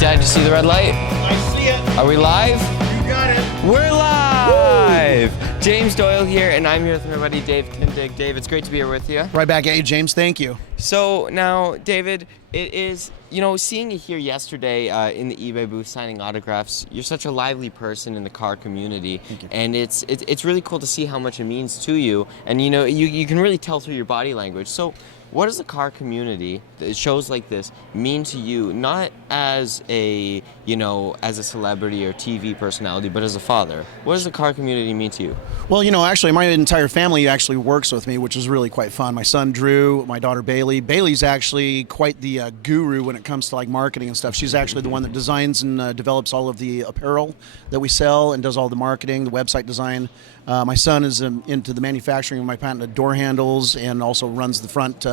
Dad, you see the red light? I see it. Are we live? You got it. We're live! Woo! James Doyle here, and I'm here with my buddy Dave Kindig. Dave, it's great to be here with you. Right back at you, James. Thank you. So now, David, it is, seeing you here yesterday in the eBay booth signing autographs, you're such a lively person in the car community. Thank you. And it's really cool to see how much it means to you. And you can really tell through your body language. So what does the car community, shows like this, mean to you, not as a celebrity or TV personality, but as a father? What does the car community mean to you? Well, actually, my entire family actually works with me, which is really quite fun. My son, Drew, my daughter, Bailey. Bailey's actually quite the guru when it comes to like marketing and stuff. She's actually the one that designs and develops all of the apparel that we sell and does all the marketing, the website design. My son is into the manufacturing of my patented door handles and also runs the front,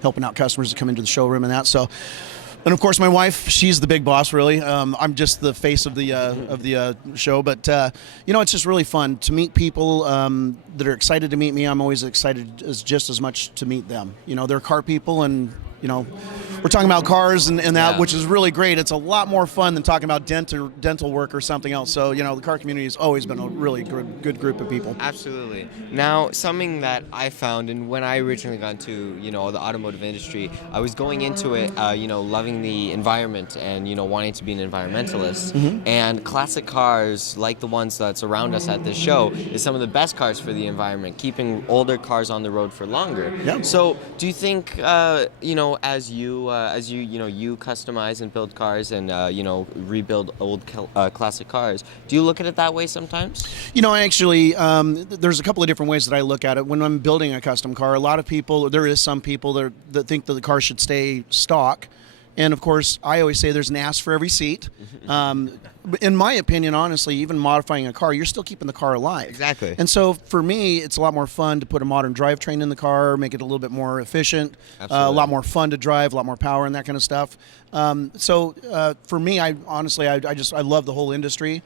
helping out customers to come into the showroom and that. So, and of course, my wife, she's the big boss, really. I'm just the face of the show, but it's just really fun to meet people that are excited to meet me. I'm always excited just as much to meet them. They're car people, and we're talking about cars and that, Yeah. which is really great. It's a lot more fun than talking about dental work or something else. So, the car community has always been a really good group of people. Absolutely. Now, something that I found, and when I originally got into, the automotive industry, I was going into it, loving the environment and, wanting to be an environmentalist. Mm-hmm. And classic cars, like the ones that surround us at this show, is some of the best cars for the environment, keeping older cars on the road for longer. Yeah. So, do you think, as you customize and build cars and rebuild old classic cars, do you look at it that way sometimes? Actually, there's a couple of different ways that I look at it. When I'm building a custom car, there is some people that think that the car should stay stock. And of course, I always say there's an ass for every seat. In my opinion, honestly, even modifying a car, you're still keeping the car alive. Exactly. And so for me, it's a lot more fun to put a modern drivetrain in the car, make it a little bit more efficient, a lot more fun to drive, a lot more power and that kind of stuff. For me, I love the whole industry.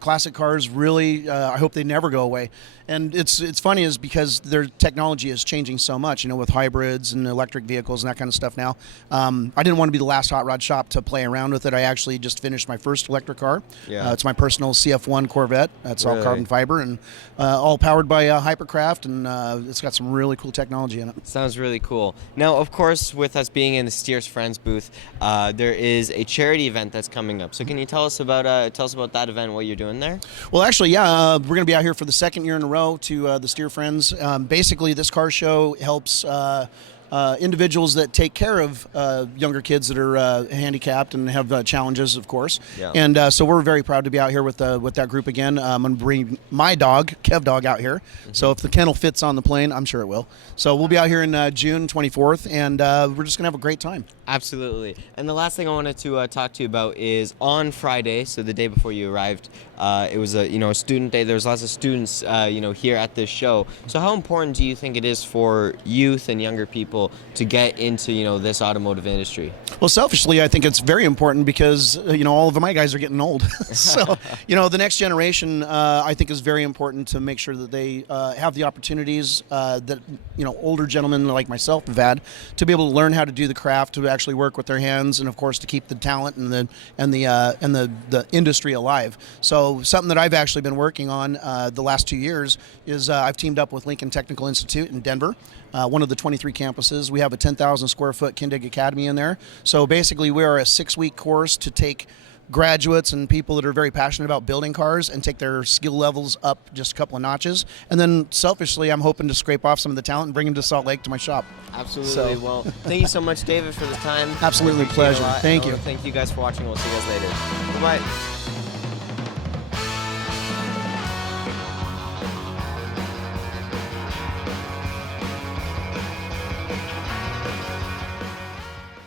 Classic cars really, I hope they never go away. And it's funny is because their technology is changing so much, with hybrids and electric vehicles and that kind of stuff now. I didn't want to be the last hot rod shop to play around with it. I actually just finished my first electric car. Yeah. It's my personal CF1 Corvette. That's all Really? carbon fiber and all powered by Hypercraft, and it's got some really cool technology in it. Sounds really cool. Now, of course, with us being in the Steers Friends booth, there is a charity event that's coming up. So can you tell us about that event, what you're doing there? Well, actually, yeah, we're going to be out here for the second year in a row to the Steer Friends. Basically, this car show helps individuals that take care of younger kids that are handicapped and have challenges, of course. Yeah. And so we're very proud to be out here with that group again. I'm going to bring my dog, Kev Dog, out here. Mm-hmm. So if the kennel fits on the plane, I'm sure it will. So we'll be out here in June 24th, and we're just going to have a great time. Absolutely. And the last thing I wanted to talk to you about is on Friday, so the day before you arrived, it was a student day. There was lots of students here at this show. So how important do you think it is for youth and younger people to get into this automotive industry? Well, selfishly, I think it's very important because all of my guys are getting old. So the next generation, I think, is very important to make sure that they have the opportunities that older gentlemen like myself have had to be able to learn how to do the craft, to actually work with their hands, and of course to keep the talent and the industry alive. So something that I've actually been working on the last 2 years is I've teamed up with Lincoln Technical Institute in Denver, one of the 23 campuses. We have a 10,000 square foot Kindig Academy in there. So basically we are a 6-week course to take graduates and people that are very passionate about building cars and take their skill levels up just a couple of notches. And then selfishly, I'm hoping to scrape off some of the talent and bring them to Salt Lake to my shop. Absolutely. So. Well, thank you so much, David, for the time. Absolutely, I appreciate it a pleasure. lot. Thank you. Thank you guys for watching. We'll see you guys later. Bye-bye.